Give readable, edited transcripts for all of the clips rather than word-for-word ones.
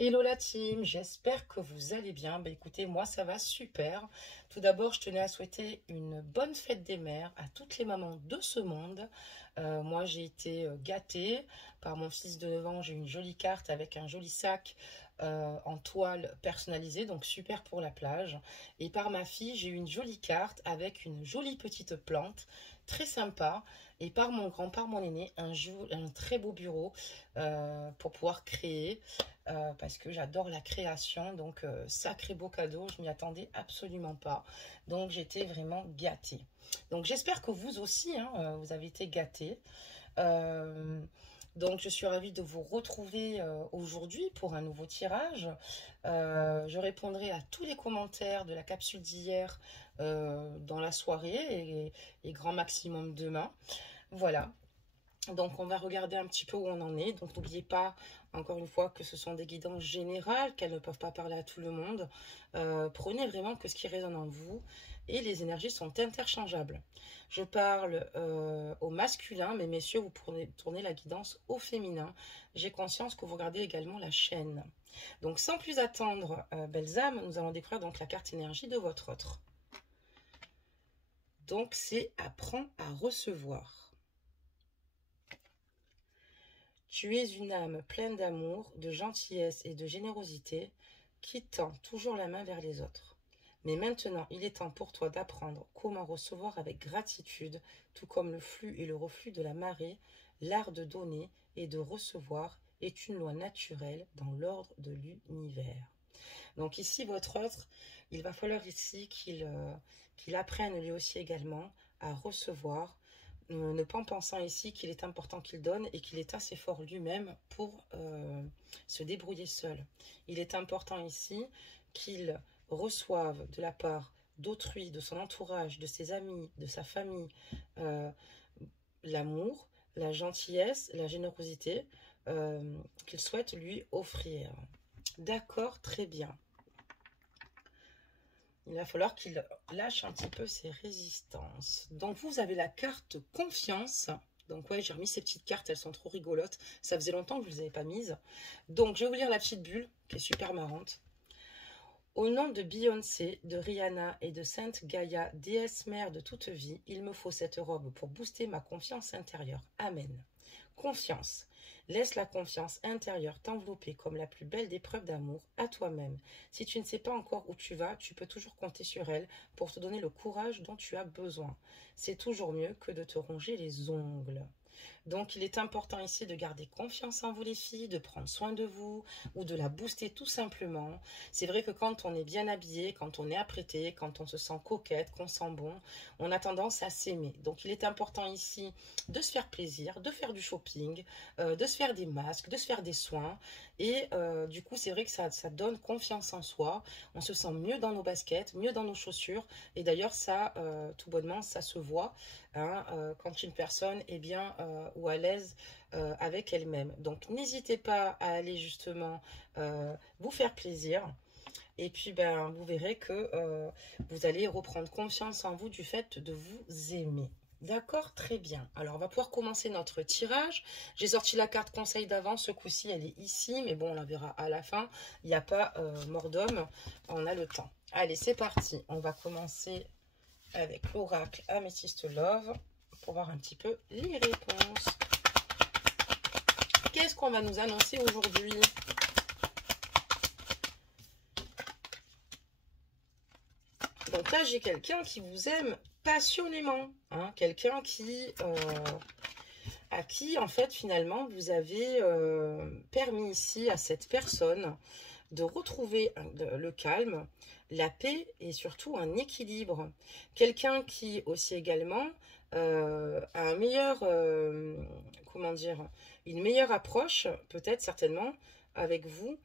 Hello la team, j'espère que vous allez bien. Bah écoutez, moi ça va super. Tout d'abord, je tenais à souhaiter une bonne fête des mères à toutes les mamans de ce monde. Moi j'ai été gâtée par mon fils de 9 ans. J'ai une jolie carte avec un joli sac en toile personnalisée, donc super pour la plage. Et par ma fille, j'ai eu une jolie carte avec une jolie petite plante, très sympa. Et par mon grand, par mon aîné, un très beau bureau pour pouvoir créer parce que j'adore la création. Donc, sacré beau cadeau, je m'y attendais absolument pas. Donc, j'étais vraiment gâtée. Donc, j'espère que vous aussi, hein, vous avez été gâtés. Euh, donc, je suis ravie de vous retrouver aujourd'hui pour un nouveau tirage. Je répondrai à tous les commentaires de la capsule d'hier dans la soirée et grand maximum demain. Voilà. Donc, on va regarder un petit peu où on en est. Donc, n'oubliez pas, encore une fois, que ce sont des guidances générales, qu'elles ne peuvent pas parler à tout le monde. Prenez vraiment que ce qui résonne en vous. Et les énergies sont interchangeables. Je parle au masculin, mais messieurs, vous pourrez tourner la guidance au féminin. J'ai conscience que vous regardez également la chaîne. Donc, sans plus attendre, belles âmes, nous allons découvrir donc la carte énergie de votre autre. Donc, c'est apprends à recevoir. Tu es une âme pleine d'amour, de gentillesse et de générosité qui tend toujours la main vers les autres. Mais maintenant, il est temps pour toi d'apprendre comment recevoir avec gratitude, tout comme le flux et le reflux de la marée, l'art de donner et de recevoir est une loi naturelle dans l'ordre de l'univers. Donc ici, votre autre, il va falloir ici qu'il apprenne lui aussi également à recevoir, ne pas en pensant ici qu'il est important qu'il donne et qu'il est assez fort lui-même pour se débrouiller seul. Il est important ici qu'il reçoive de la part d'autrui, de son entourage, de ses amis, de sa famille, euh, l'amour, la gentillesse, la générosité qu'il souhaite lui offrir. D'accord, très bien. Il va falloir qu'il lâche un petit peu ses résistances. Donc, vous avez la carte confiance. Donc, ouais, j'ai remis ces petites cartes, elles sont trop rigolotes. Ça faisait longtemps que je ne les avais pas mises. Donc, je vais vous lire la petite bulle, qui est super marrante. Au nom de Beyoncé, de Rihanna et de Sainte Gaïa, déesse mère de toute vie, il me faut cette robe pour booster ma confiance intérieure. Amen. Confiance. Laisse la confiance intérieure t'envelopper comme la plus belle des preuves d'amour à toi-même. Si tu ne sais pas encore où tu vas, tu peux toujours compter sur elle pour te donner le courage dont tu as besoin. C'est toujours mieux que de te ronger les ongles. Donc, il est important ici de garder confiance en vous les filles, de prendre soin de vous ou de la booster tout simplement. C'est vrai que quand on est bien habillé, quand on est apprêté, quand on se sent coquette, qu'on sent bon, on a tendance à s'aimer. Donc, il est important ici de se faire plaisir, de faire du shopping, de se faire des masques, de se faire des soins. Et du coup, c'est vrai que ça donne confiance en soi. On se sent mieux dans nos baskets, mieux dans nos chaussures. Et d'ailleurs, ça, tout bonnement, ça se voit hein, quand une personne est bien ou à l'aise avec elle-même. Donc, n'hésitez pas à aller justement vous faire plaisir. Et puis, ben, vous verrez que vous allez reprendre confiance en vous du fait de vous aimer. D'accord, très bien. Alors, on va pouvoir commencer notre tirage. J'ai sorti la carte conseil d'avant. Ce coup-ci, elle est ici. Mais bon, on la verra à la fin. Il n'y a pas mort d'homme. On a le temps. Allez, c'est parti. On va commencer avec l'oracle Amethyst Love pour voir un petit peu les réponses. Qu'est-ce qu'on va nous annoncer aujourd'hui? Donc là, j'ai quelqu'un qui vous aime passionnément. Hein, quelqu'un à qui, en fait, finalement, vous avez permis ici à cette personne de retrouver le calme, la paix et surtout un équilibre. Quelqu'un qui aussi également a un meilleur, comment dire, une meilleure approche, peut-être certainement, avec vous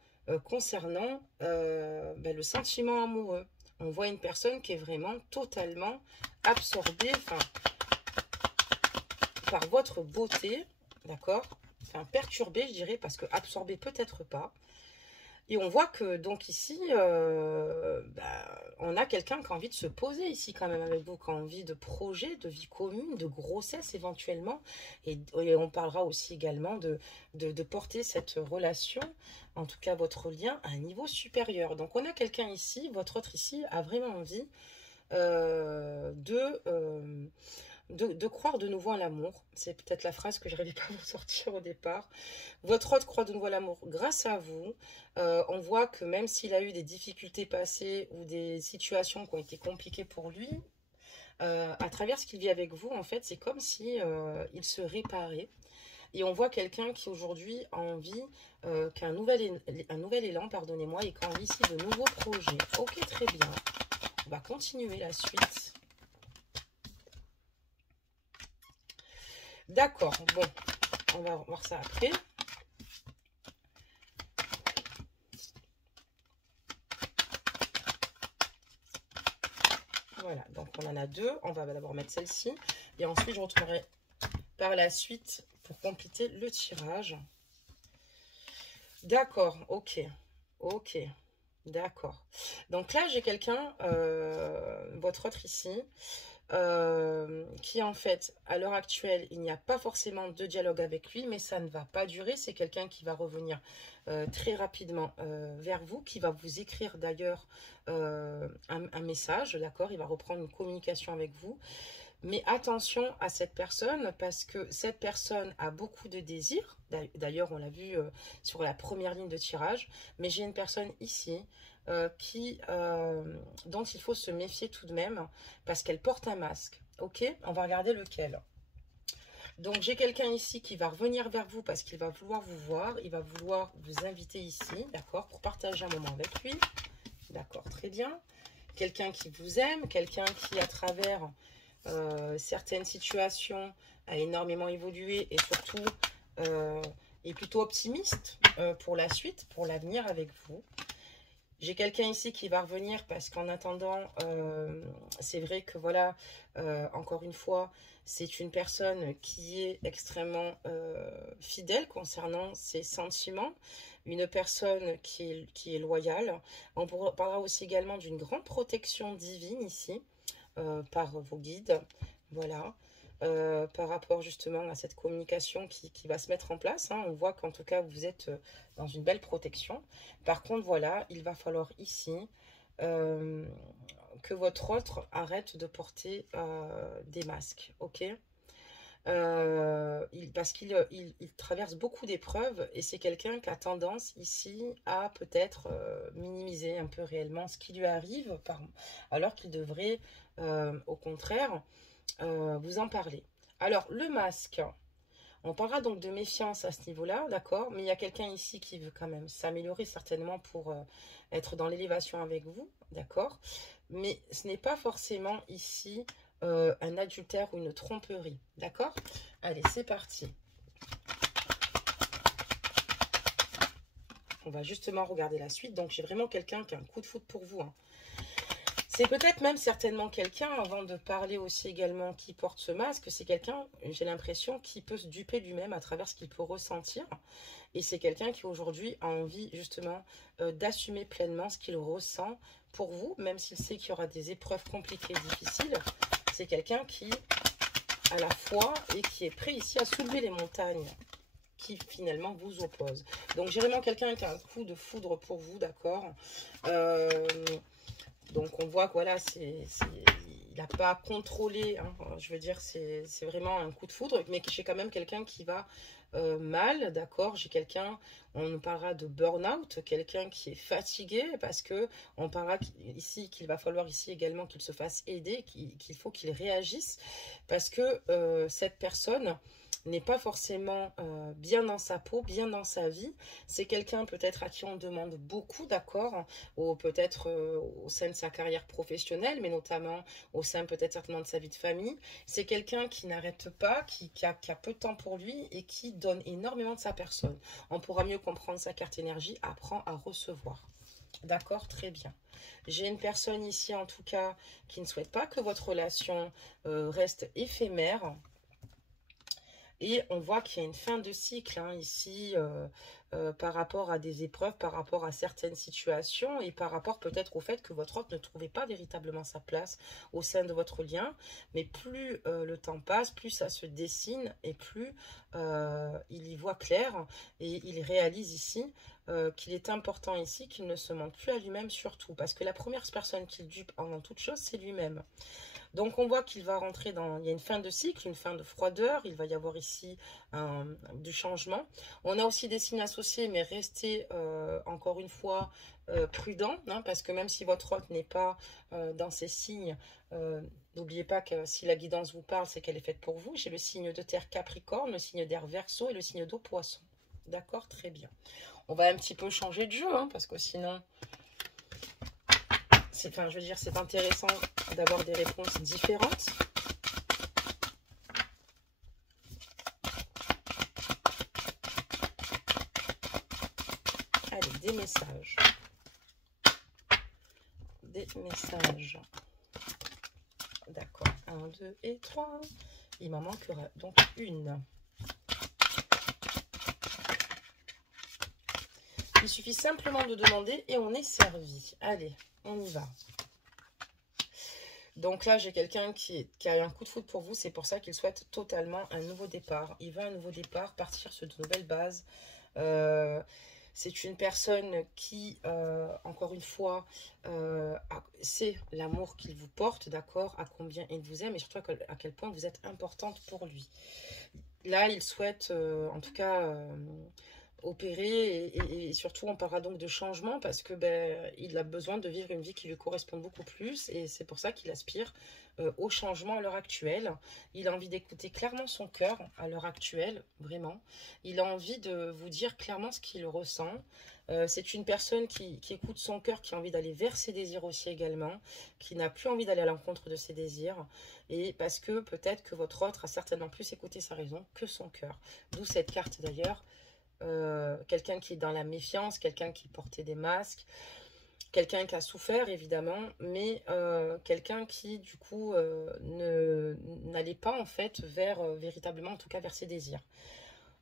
concernant ben, le sentiment amoureux. On voit une personne qui est vraiment totalement absorbée par votre beauté, d'accord? Enfin, perturbée, je dirais, parce que absorbée peut-être pas. Et on voit que donc ici, on a quelqu'un qui a envie de se poser ici quand même avec vous, qui a envie de projet, de vie commune, de grossesse éventuellement. Et on parlera aussi également de porter cette relation, en tout cas votre lien, à un niveau supérieur. Donc on a quelqu'un ici, votre autre ici, a vraiment envie euh, de... euh, de croire de nouveau à l'amour. C'est peut-être la phrase que je n'arrivais pas à vous sortir au départ. Votre hôte croit de nouveau à l'amour grâce à vous. On voit que même s'il a eu des difficultés passées ou des situations qui ont été compliquées pour lui, à travers ce qu'il vit avec vous, en fait, c'est comme si il se réparait. Et on voit quelqu'un qui aujourd'hui a envie qu'un un nouvel élan, pardonnez-moi, et qui a envie ici de nouveaux projets. Ok, très bien. On va continuer la suite. D'accord, bon, on va voir ça après. Voilà, donc on en a deux. On va d'abord mettre celle-ci. Et ensuite, je retournerai par la suite pour compléter le tirage. D'accord, ok. Ok, d'accord. Donc là, j'ai quelqu'un, votre autre ici, qui en fait, à l'heure actuelle, il n'y a pas forcément de dialogue avec lui, mais ça ne va pas durer. C'est quelqu'un qui va revenir très rapidement vers vous, qui va vous écrire d'ailleurs un message, d'accord? Il va reprendre une communication avec vous. Mais attention à cette personne parce que cette personne a beaucoup de désirs. D'ailleurs, on l'a vu sur la première ligne de tirage. Mais j'ai une personne ici dont il faut se méfier tout de même parce qu'elle porte un masque. Ok, on va regarder lequel. Donc j'ai quelqu'un ici qui va revenir vers vous parce qu'il va vouloir vous voir. Il va vouloir vous inviter ici, d'accord, pour partager un moment avec lui. D'accord, très bien. Quelqu'un qui vous aime, quelqu'un qui à travers certaines situations a énormément évolué et surtout est plutôt optimiste pour la suite, pour l'avenir avec vous. J'ai quelqu'un ici qui va revenir parce qu'en attendant, c'est vrai que voilà, encore une fois, c'est une personne qui est extrêmement fidèle concernant ses sentiments, une personne qui est loyale. On parlera aussi également d'une grande protection divine ici, par vos guides, voilà, par rapport justement à cette communication qui va se mettre en place. Hein. On voit qu'en tout cas, vous êtes dans une belle protection. Par contre, voilà, il va falloir ici que votre autre arrête de porter des masques, ok? Parce qu'il traverse beaucoup d'épreuves et c'est quelqu'un qui a tendance ici à peut-être minimiser un peu réellement ce qui lui arrive, alors qu'il devrait au contraire vous en parler. Alors le masque, on parlera donc de méfiance à ce niveau-là, d'accord, mais il y a quelqu'un ici qui veut quand même s'améliorer certainement pour être dans l'élévation avec vous, d'accord, mais ce n'est pas forcément ici un adultère ou une tromperie, d'accord. Allez, c'est parti. On va justement regarder la suite. Donc, j'ai vraiment quelqu'un qui a un coup de foudre pour vous. Hein. C'est peut-être même certainement quelqu'un, avant de parler aussi également qui porte ce masque, c'est quelqu'un, j'ai l'impression, qui peut se duper lui-même à travers ce qu'il peut ressentir. Et c'est quelqu'un qui aujourd'hui a envie justement d'assumer pleinement ce qu'il ressent pour vous, même s'il sait qu'il y aura des épreuves compliquées et difficiles. C'est quelqu'un qui a la foi et qui est prêt ici à soulever les montagnes qui finalement vous opposent. Donc j'ai vraiment quelqu'un qui a un coup de foudre pour vous, d'accord. Donc on voit que voilà, il n'a pas contrôlé, hein, je veux dire, c'est vraiment un coup de foudre, mais j'ai quand même quelqu'un qui va mal, d'accord. J'ai quelqu'un, on nous parlera de burn-out, quelqu'un qui est fatigué, parce que on parlera ici qu'il va falloir ici également qu'il se fasse aider, qu'il faut qu'il réagisse, parce que cette personne n'est pas forcément bien dans sa peau, bien dans sa vie. C'est quelqu'un peut-être à qui on demande beaucoup, d'accord, ou peut-être au sein de sa carrière professionnelle, mais notamment au sein peut-être certainement de sa vie de famille. C'est quelqu'un qui n'arrête pas, qui a peu de temps pour lui et qui donne énormément de sa personne. On pourra mieux comprendre sa carte énergie, apprend à recevoir. D'accord, très bien. J'ai une personne ici en tout cas qui ne souhaite pas que votre relation reste éphémère. Et on voit qu'il y a une fin de cycle hein, ici par rapport à des épreuves, par rapport à certaines situations et par rapport peut-être au fait que votre autre ne trouvait pas véritablement sa place au sein de votre lien. Mais plus le temps passe, plus ça se dessine et plus il y voit clair et il réalise ici qu'il est important ici qu'il ne se mente plus à lui-même surtout. Parce que la première personne qu'il dupe avant toute chose, c'est lui-même. Donc on voit qu'il va rentrer dans, il y a une fin de cycle, une fin de froideur, il va y avoir ici du changement. On a aussi des signes associés, mais restez encore une fois prudent, hein, parce que même si votre hôte n'est pas dans ces signes, n'oubliez pas que si la guidance vous parle, c'est qu'elle est faite pour vous. J'ai le signe de terre Capricorne, le signe d'air Verseau et le signe d'eau Poisson. D'accord, très bien. On va un petit peu changer de jeu, hein, parce que sinon... Enfin, je veux dire, c'est intéressant d'avoir des réponses différentes. Allez, des messages. Des messages. D'accord. 1, 2 et 3. Il m'en manquera donc une. Il suffit simplement de demander et on est servi. Allez, on y va. Donc là, j'ai quelqu'un qui a eu un coup de foudre pour vous. C'est pour ça qu'il souhaite totalement un nouveau départ. Il veut un nouveau départ, partir sur de nouvelles bases. C'est une personne qui, encore une fois, sait l'amour qu'il vous porte, d'accord, à combien il vous aime et surtout à quel point vous êtes importante pour lui. Là, il souhaite, en tout cas... opérer et surtout on parlera donc de changement parce que il a besoin de vivre une vie qui lui correspond beaucoup plus et c'est pour ça qu'il aspire au changement à l'heure actuelle. Il a envie d'écouter clairement son cœur à l'heure actuelle, vraiment. Il a envie de vous dire clairement ce qu'il ressent. C'est une personne qui écoute son cœur, qui a envie d'aller vers ses désirs aussi également, qui n'a plus envie d'aller à l'encontre de ses désirs et parce que peut-être que votre autre a certainement plus écouté sa raison que son cœur. D'où cette carte d'ailleurs. Quelqu'un qui est dans la méfiance, quelqu'un qui portait des masques, quelqu'un qui a souffert évidemment, mais quelqu'un qui du coup n'allait pas en fait vers véritablement en tout cas vers ses désirs.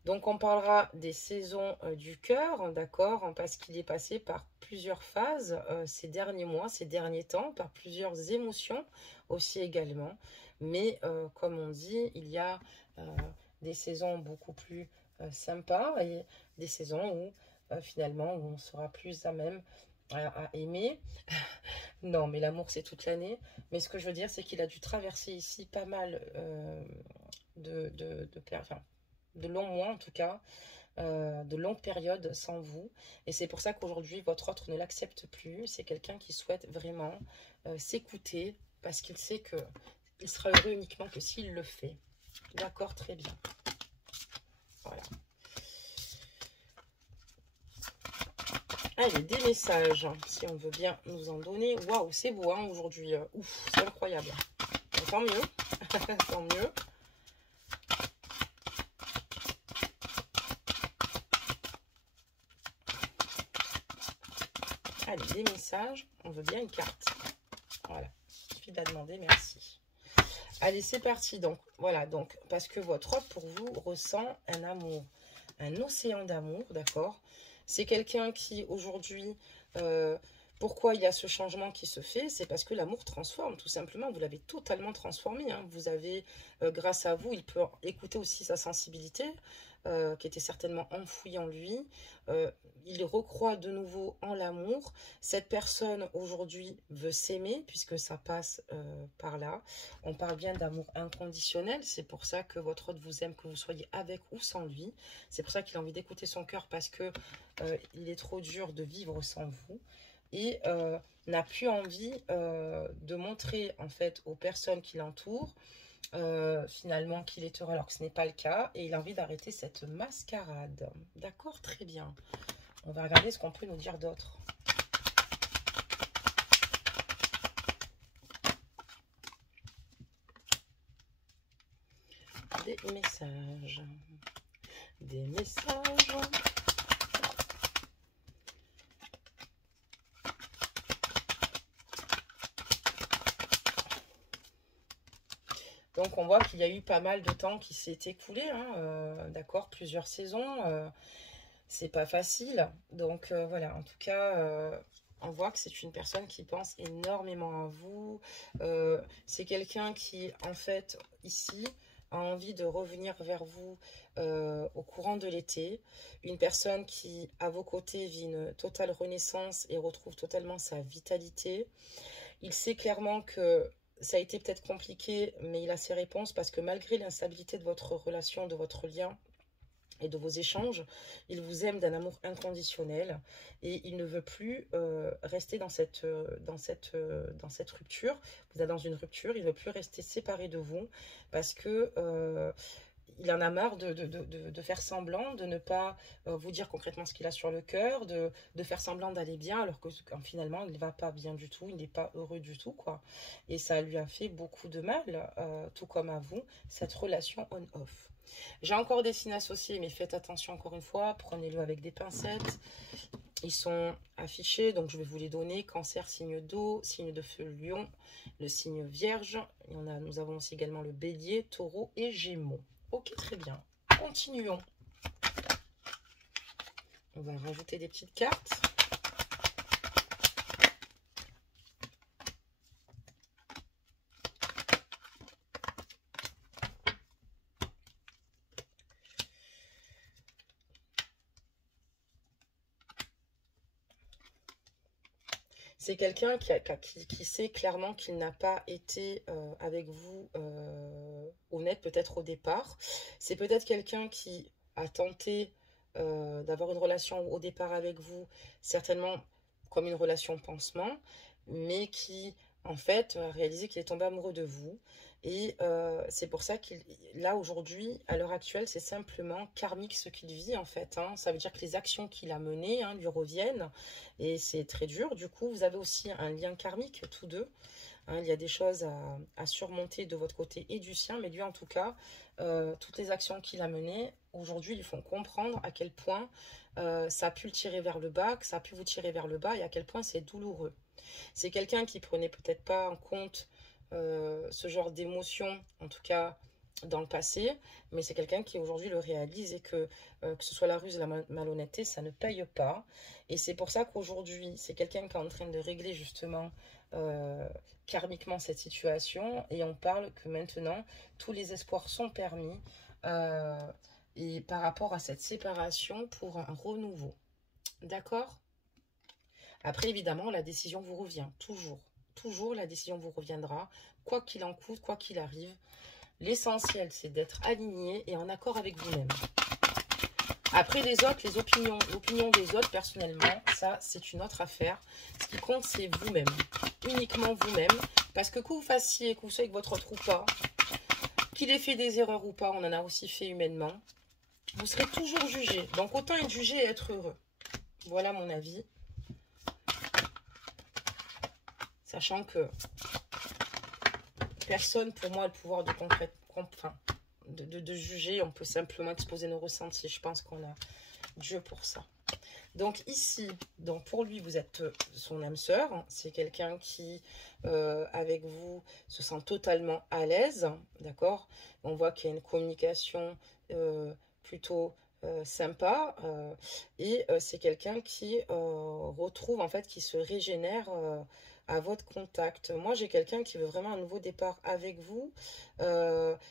Donc on parlera des saisons du cœur, d'accord, parce qu'il est passé par plusieurs phases ces derniers mois, ces derniers temps, par plusieurs émotions aussi également, mais comme on dit, il y a des saisons beaucoup plus sympa et des saisons où finalement où on sera plus à même à aimer. Non, mais l'amour c'est toute l'année. Mais ce que je veux dire, c'est qu'il a dû traverser ici pas mal enfin, de longs mois en tout cas, de longues périodes sans vous. Et c'est pour ça qu'aujourd'hui, votre autre ne l'accepte plus. C'est quelqu'un qui souhaite vraiment s'écouter parce qu'il sait que il sera heureux uniquement que s'il le fait. D'accord, très bien. Voilà. Allez, des messages, si on veut bien nous en donner. Waouh, c'est beau hein, aujourd'hui. Ouf, c'est incroyable. Tant mieux. Tant mieux. Allez, des messages. On veut bien une carte. Voilà. Il suffit de la demander, merci. Allez, c'est parti. Donc, voilà. Donc, parce que votre autre, pour vous, ressent un amour. Un océan d'amour, d'accord? C'est quelqu'un qui, aujourd'hui, pourquoi il y a ce changement qui se fait? C'est parce que l'amour transforme, tout simplement. Vous l'avez totalement transformé. Hein. Vous avez, grâce à vous, il peut écouter aussi sa sensibilité, qui était certainement enfouie en lui. Il recroit de nouveau en l'amour. Cette personne, aujourd'hui, veut s'aimer, puisque ça passe par là. On parle bien d'amour inconditionnel. C'est pour ça que votre autre vous aime, que vous soyez avec ou sans lui. C'est pour ça qu'il a envie d'écouter son cœur, parce que il est trop dur de vivre sans vous. Et n'a plus envie de montrer, en fait, aux personnes qui l'entourent, finalement, qu'il est heureux, alors que ce n'est pas le cas. Et il a envie d'arrêter cette mascarade. D'accord, très bien. On va regarder ce qu'on peut nous dire d'autre. Des messages. Des messages. Donc, on voit qu'il y a eu pas mal de temps qui s'est écoulé, hein, d'accord, plusieurs saisons. C'est pas facile. Donc, voilà, en tout cas, on voit que c'est une personne qui pense énormément à vous. C'est quelqu'un qui, en fait, ici, a envie de revenir vers vous au courant de l'été. Une personne qui, à vos côtés, vit une totale renaissance et retrouve totalement sa vitalité. Il sait clairement que ça a été peut-être compliqué, mais il a ses réponses parce que malgré l'instabilité de votre relation, de votre lien et de vos échanges, il vous aime d'un amour inconditionnel et il ne veut plus rester dans cette rupture. Vous êtes dans une rupture, il ne veut plus rester séparé de vous parce que il en a marre de faire semblant, de ne pas vous dire concrètement ce qu'il a sur le cœur, de faire semblant d'aller bien, alors que finalement, il ne va pas bien du tout, il n'est pas heureux du tout, quoi. Et ça lui a fait beaucoup de mal, tout comme à vous, cette relation on-off. J'ai encore des signes associés, mais faites attention encore une fois, prenez-le avec des pincettes. Ils sont affichés, donc je vais vous les donner. Cancer, signe d'eau, signe de feu, lion, le signe vierge. Nous avons aussi également le bélier, taureau et gémeaux. Ok, très bien. Continuons. On va rajouter des petites cartes. C'est quelqu'un qui sait clairement qu'il n'a pas été avec vous honnête peut-être au départ. C'est peut-être quelqu'un qui a tenté d'avoir une relation au départ avec vous, certainement comme une relation pansement, mais qui en fait a réalisé qu'il est tombé amoureux de vous. Et c'est pour ça qu'il, là aujourd'hui, à l'heure actuelle, c'est simplement karmique ce qu'il vit en fait, hein. Ça veut dire que les actions qu'il a menées lui reviennent et c'est très dur. Du coup, vous avez aussi un lien karmique tous deux. Hein, il y a des choses à surmonter de votre côté et du sien, mais lui en tout cas, toutes les actions qu'il a menées, aujourd'hui, lui font comprendre à quel point ça a pu le tirer vers le bas, que ça a pu vous tirer vers le bas et à quel point c'est douloureux. C'est quelqu'un qui prenait peut-être pas en compte ce genre d'émotion, en tout cas dans le passé, mais c'est quelqu'un qui aujourd'hui le réalise et que ce soit la ruse et la malhonnêteté, ça ne paye pas. Et c'est pour ça qu'aujourd'hui, c'est quelqu'un qui est en train de régler justement karmiquement cette situation et on parle que maintenant, tous les espoirs sont permis et par rapport à cette séparation pour un renouveau. D'accord? Après, évidemment, la décision vous revient, toujours. Toujours, la décision vous reviendra, quoi qu'il en coûte, quoi qu'il arrive. L'essentiel, c'est d'être aligné et en accord avec vous-même. Après, les autres, les opinions, l'opinion des autres, personnellement, ça, c'est une autre affaire. Ce qui compte, c'est vous-même. Uniquement vous-même. Parce que vous fassiez, que vous soyez avec votre autre ou pas, qu'il ait fait des erreurs ou pas, on en a aussi fait humainement, vous serez toujours jugé. Donc, autant être jugé et être heureux. Voilà mon avis. Sachant que personne, pour moi, a le pouvoir de juger. On peut simplement exposer nos ressentis. Je pense qu'on a Dieu pour ça. Donc ici, donc pour lui, vous êtes son âme sœur. C'est quelqu'un qui, avec vous, se sent totalement à l'aise. D'accord? On voit qu'il y a une communication plutôt sympa. Et c'est quelqu'un qui retrouve, en fait, qui se régénère à votre contact. Moi, j'ai quelqu'un qui veut vraiment un nouveau départ avec vous.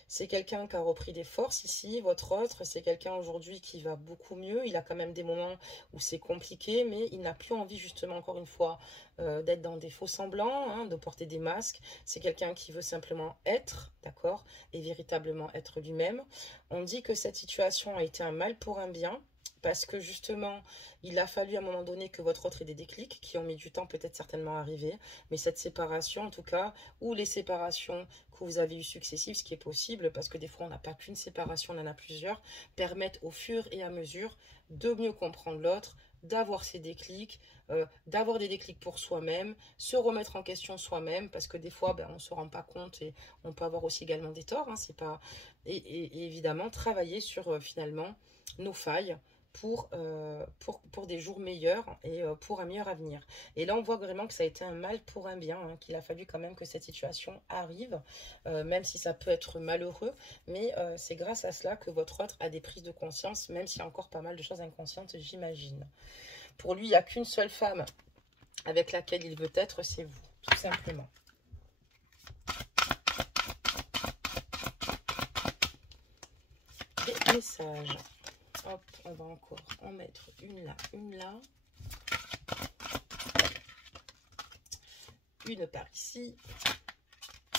C'est quelqu'un qui a repris des forces ici. Votre autre, c'est quelqu'un aujourd'hui qui va beaucoup mieux. Il a quand même des moments où c'est compliqué, mais il n'a plus envie, justement, encore une fois, d'être dans des faux semblants, hein, de porter des masques. C'est quelqu'un qui veut simplement être, d'accord, et véritablement être lui-même. On dit que cette situation a été un mal pour un bien. Parce que justement, il a fallu à un moment donné que votre autre ait des déclics qui ont mis du temps peut-être certainement à arriver. Mais cette séparation, en tout cas, ou les séparations que vous avez eues successives, ce qui est possible, parce que des fois on n'a pas qu'une séparation, on en a plusieurs, permettent au fur et à mesure de mieux comprendre l'autre, d'avoir ces déclics, d'avoir des déclics pour soi-même, se remettre en question soi-même, parce que des fois, on ne se rend pas compte et on peut avoir aussi également des torts. Hein, c'est pas... et évidemment, travailler sur finalement nos failles, pour des jours meilleurs et pour un meilleur avenir. Et là, on voit vraiment que ça a été un mal pour un bien, hein, qu'il a fallu quand même que cette situation arrive, même si ça peut être malheureux, mais c'est grâce à cela que votre autre a des prises de conscience, même s'il y a encore pas mal de choses inconscientes, j'imagine. Pour lui, il n'y a qu'une seule femme avec laquelle il veut être, c'est vous, tout simplement. Des messages. Hop, on va encore en mettre une là, une par ici.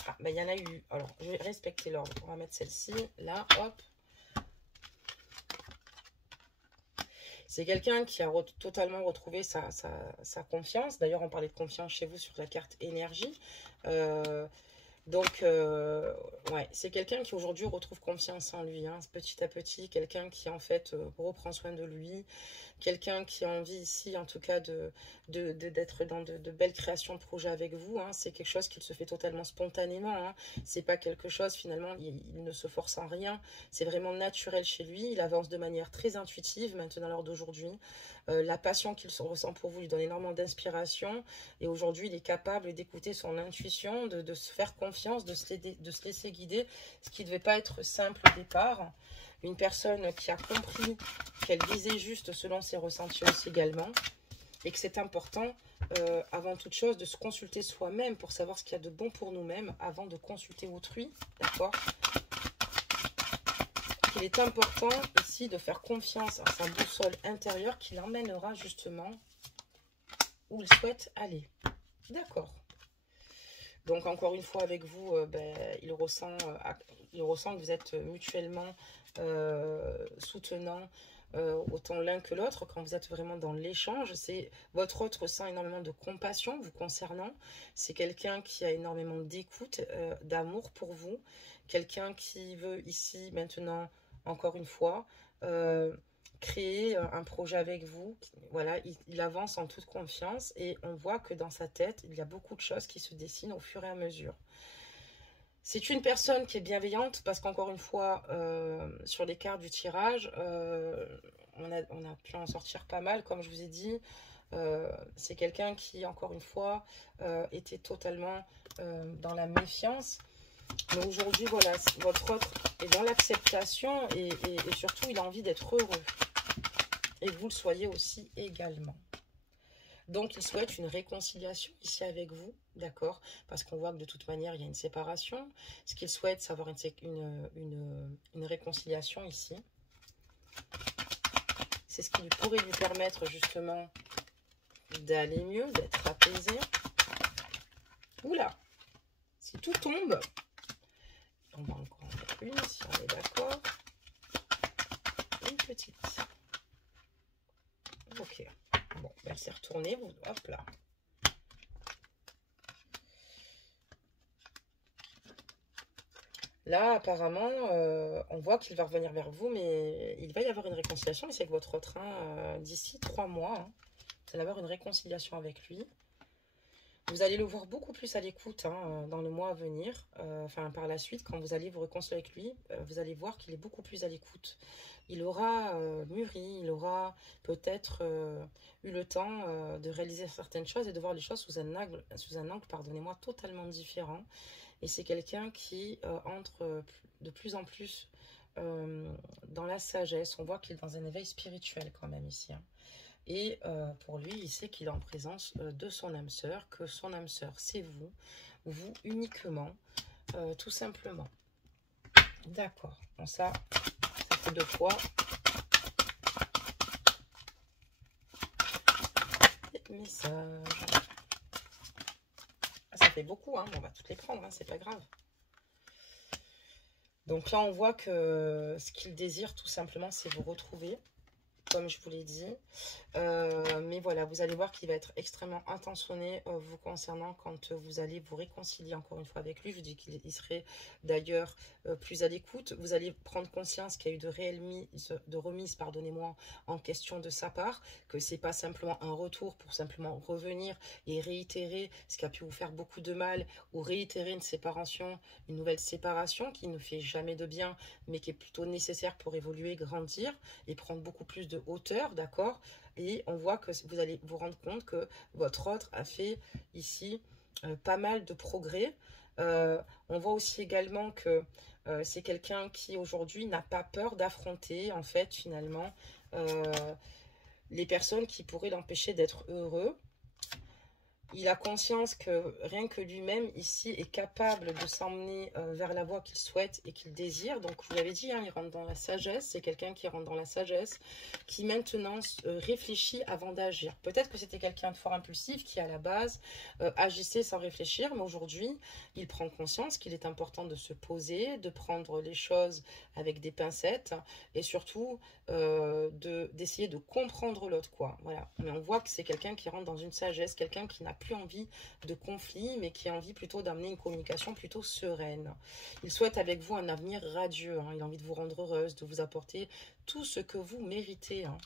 Ah, ben il y en a eu. Alors, je vais respecter l'ordre. On va mettre celle-ci, là, hop. C'est quelqu'un qui a totalement retrouvé sa confiance. D'ailleurs, on parlait de confiance chez vous sur la carte énergie. Ouais, c'est quelqu'un qui aujourd'hui retrouve confiance en lui, hein, petit à petit, quelqu'un qui en fait reprend soin de lui, quelqu'un qui a envie ici en tout cas d'être dans de belles créations de projets avec vous, hein. C'est quelque chose qui se fait totalement spontanément, hein. C'est pas quelque chose finalement, il ne se force en rien, c'est vraiment naturel chez lui, il avance de manière très intuitive maintenant à l'heure d'aujourd'hui. La passion qu'il ressent pour vous lui donne énormément d'inspiration et aujourd'hui il est capable d'écouter son intuition, de se faire confiance, de se laisser guider, ce qui ne devait pas être simple au départ. Une personne qui a compris qu'elle visait juste selon ses ressentis aussi également et que c'est important avant toute chose de se consulter soi-même pour savoir ce qu'il y a de bon pour nous-mêmes avant de consulter autrui, d'accord? Il est important ici de faire confiance à sa boussole intérieure qui l'emmènera justement où il souhaite aller. D'accord. Donc encore une fois avec vous, il ressent que vous êtes mutuellement soutenants, autant l'un que l'autre, quand vous êtes vraiment dans l'échange. Votre autre ressent énormément de compassion vous concernant. C'est quelqu'un qui a énormément d'écoute, d'amour pour vous. Quelqu'un qui veut ici, maintenant, encore une fois, créer un projet avec vous. Voilà, il avance en toute confiance et on voit que dans sa tête, il y a beaucoup de choses qui se dessinent au fur et à mesure. C'est une personne qui est bienveillante parce qu'encore une fois, sur les cartes du tirage, on a pu en sortir pas mal, comme je vous ai dit. C'est quelqu'un qui, encore une fois, était totalement dans la méfiance. Mais aujourd'hui, voilà, votre autre est dans l'acceptation et surtout, il a envie d'être heureux. Et que vous le soyez aussi également. Donc, il souhaite une réconciliation ici avec vous, d'accord? Parce qu'on voit que de toute manière, il y a une séparation. Ce qu'il souhaite, c'est avoir une réconciliation ici. C'est ce qui pourrait lui permettre justement d'aller mieux, d'être apaisé. Oula! Si tout tombe, on va encore en mettre une, si on est d'accord. Une petite. Ok. Bon, elle s'est retournée. Hop là. Là, apparemment, on voit qu'il va revenir vers vous, mais il va y avoir une réconciliation. Mais c'est avec votre train d'ici 3 mois. Hein. Vous allez avoir une réconciliation avec lui. Vous allez le voir beaucoup plus à l'écoute dans le mois à venir. Enfin, par la suite, quand vous allez vous réconcilier avec lui, vous allez voir qu'il est beaucoup plus à l'écoute. Il aura mûri, il aura peut-être eu le temps de réaliser certaines choses et de voir les choses sous un angle, pardonnez-moi, totalement différent. Et c'est quelqu'un qui entre de plus en plus dans la sagesse. On voit qu'il est dans un éveil spirituel quand même ici. Hein. Et pour lui, il sait qu'il est en présence de son âme sœur, que son âme sœur, c'est vous uniquement, tout simplement. D'accord. Bon, ça fait 2 fois. Message. Ah, ça fait beaucoup, hein. On va toutes les prendre, hein, c'est pas grave. Donc là, on voit que ce qu'il désire, tout simplement, c'est vous retrouver. Comme je vous l'ai dit. Mais voilà, vous allez voir qu'il va être extrêmement intentionné vous concernant quand vous allez vous réconcilier encore une fois avec lui. Je vous dis qu'il serait d'ailleurs plus à l'écoute. Vous allez prendre conscience qu'il y a eu de remises, pardonnez-moi, en question de sa part, que c'est pas simplement un retour pour simplement revenir et réitérer ce qui a pu vous faire beaucoup de mal ou réitérer une séparation, une nouvelle séparation qui ne fait jamais de bien, mais qui est plutôt nécessaire pour évoluer, grandir et prendre beaucoup plus de de hauteur, d'accord? Et on voit que vous allez vous rendre compte que votre autre a fait ici pas mal de progrès. On voit aussi également que c'est quelqu'un qui aujourd'hui n'a pas peur d'affronter, en fait, finalement, les personnes qui pourraient l'empêcher d'être heureux. Il a conscience que rien que lui-même, ici, est capable de s'emmener vers la voie qu'il souhaite et qu'il désire. Donc, je vous l'avais dit, hein, il rentre dans la sagesse. C'est quelqu'un qui rentre dans la sagesse, qui maintenant réfléchit avant d'agir. Peut-être que c'était quelqu'un de fort impulsif qui, à la base, agissait sans réfléchir. Mais aujourd'hui, il prend conscience qu'il est important de se poser, de prendre les choses avec des pincettes et surtout d'essayer de comprendre l'autre, quoi. Voilà. Mais on voit que c'est quelqu'un qui rentre dans une sagesse, quelqu'un qui n'a plus envie de conflit, mais qui a envie plutôt d'amener une communication plutôt sereine. Il souhaite avec vous un avenir radieux, hein. Il a envie de vous rendre heureuse, de vous apporter tout ce que vous méritez, hein.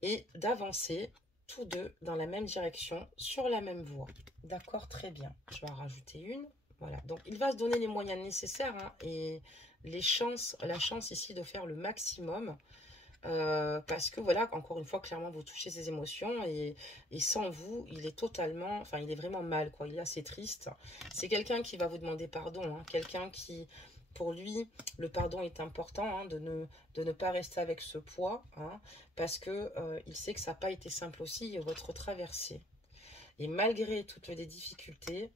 Et d'avancer tous deux dans la même direction, sur la même voie. D'accord, très bien. Je vais en rajouter une. Voilà, donc il va se donner les moyens nécessaires, hein, et la chance ici de faire le maximum. Parce que voilà, encore une fois, clairement, vous touchez ses émotions et sans vous, il est totalement, enfin, il est vraiment mal, quoi. Il est assez triste. C'est quelqu'un qui va vous demander pardon, hein, quelqu'un qui, pour lui, le pardon est important, hein, de ne pas rester avec ce poids, hein, parce que il sait que ça n'a pas été simple aussi, votre traversée. Et malgré toutes les difficultés,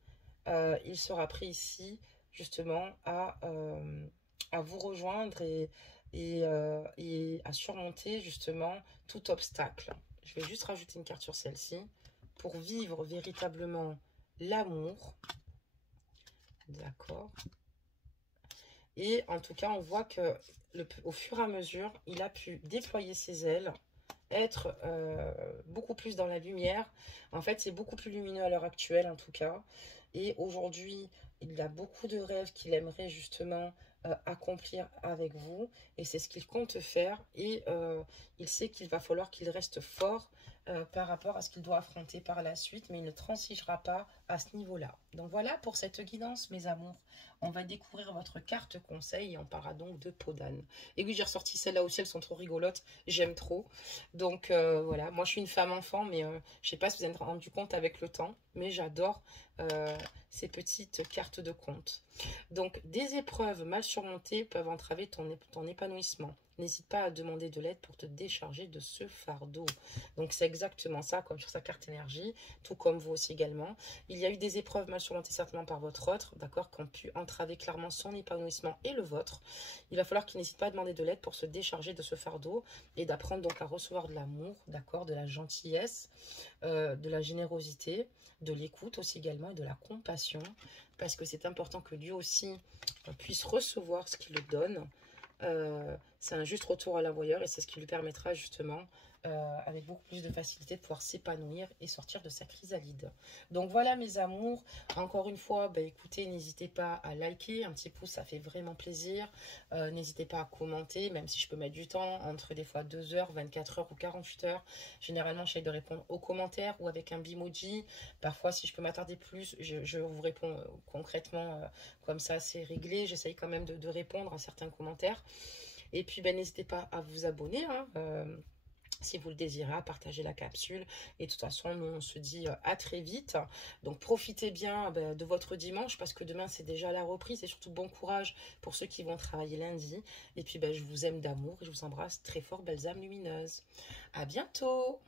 il sera prêt ici, justement, à vous rejoindre et à surmonter justement tout obstacle. Je vais juste rajouter une carte sur celle-ci pour vivre véritablement l'amour. D'accord. Et en tout cas, on voit que au fur et à mesure, il a pu déployer ses ailes, être beaucoup plus dans la lumière. En fait, c'est beaucoup plus lumineux à l'heure actuelle, en tout cas. Et aujourd'hui, il a beaucoup de rêves qu'il aimerait justement accomplir avec vous. Et c'est ce qu'il compte faire. Et il sait qu'il va falloir qu'il reste fort par rapport à ce qu'il doit affronter par la suite. Mais il ne transigera pas à ce niveau-là. Donc voilà pour cette guidance, mes amours. On va découvrir votre carte conseil et on parlera donc de peau d'âne. Et oui, j'ai ressorti celles-là aussi, elles sont trop rigolotes. J'aime trop. Donc voilà, moi je suis une femme enfant, mais je ne sais pas si vous vous êtes rendu compte avec le temps, mais j'adore ces petites cartes de conte. Donc des épreuves mal surmontées peuvent entraver ton épanouissement. N'hésite pas à demander de l'aide pour te décharger de ce fardeau. Donc c'est exactement ça, comme sur sa carte énergie, tout comme vous aussi également. Il y a eu des épreuves mal surmontées certainement par votre autre, d'accord, qui ont pu entraver clairement son épanouissement et le vôtre. Il va falloir qu'il n'hésite pas à demander de l'aide pour se décharger de ce fardeau et d'apprendre donc à recevoir de l'amour, d'accord, de la gentillesse, de la générosité, de l'écoute aussi également et de la compassion, parce que c'est important que lui aussi puisse recevoir ce qu'il le donne. C'est un juste retour à l'envoyeur et c'est ce qui lui permettra justement avec beaucoup plus de facilité de pouvoir s'épanouir et sortir de sa chrysalide. Donc voilà mes amours, encore une fois, bah, écoutez, n'hésitez pas à liker, un petit pouce ça fait vraiment plaisir, n'hésitez pas à commenter, même si je peux mettre du temps, entre des fois 2 heures, 24 heures ou 48 heures, généralement j'essaie de répondre aux commentaires ou avec un Bimoji, parfois si je peux m'attarder plus, je vous réponds concrètement, comme ça c'est réglé, j'essaye quand même de répondre à certains commentaires, et puis ben, n'hésitez pas à vous abonner, hein, si vous le désirez, à partager la capsule. Et de toute façon, nous, on se dit à très vite. Donc, profitez bien de votre dimanche parce que demain, c'est déjà la reprise. Et surtout, bon courage pour ceux qui vont travailler lundi. Et puis, je vous aime d'amour et je vous embrasse très fort, belles âmes lumineuses. À bientôt!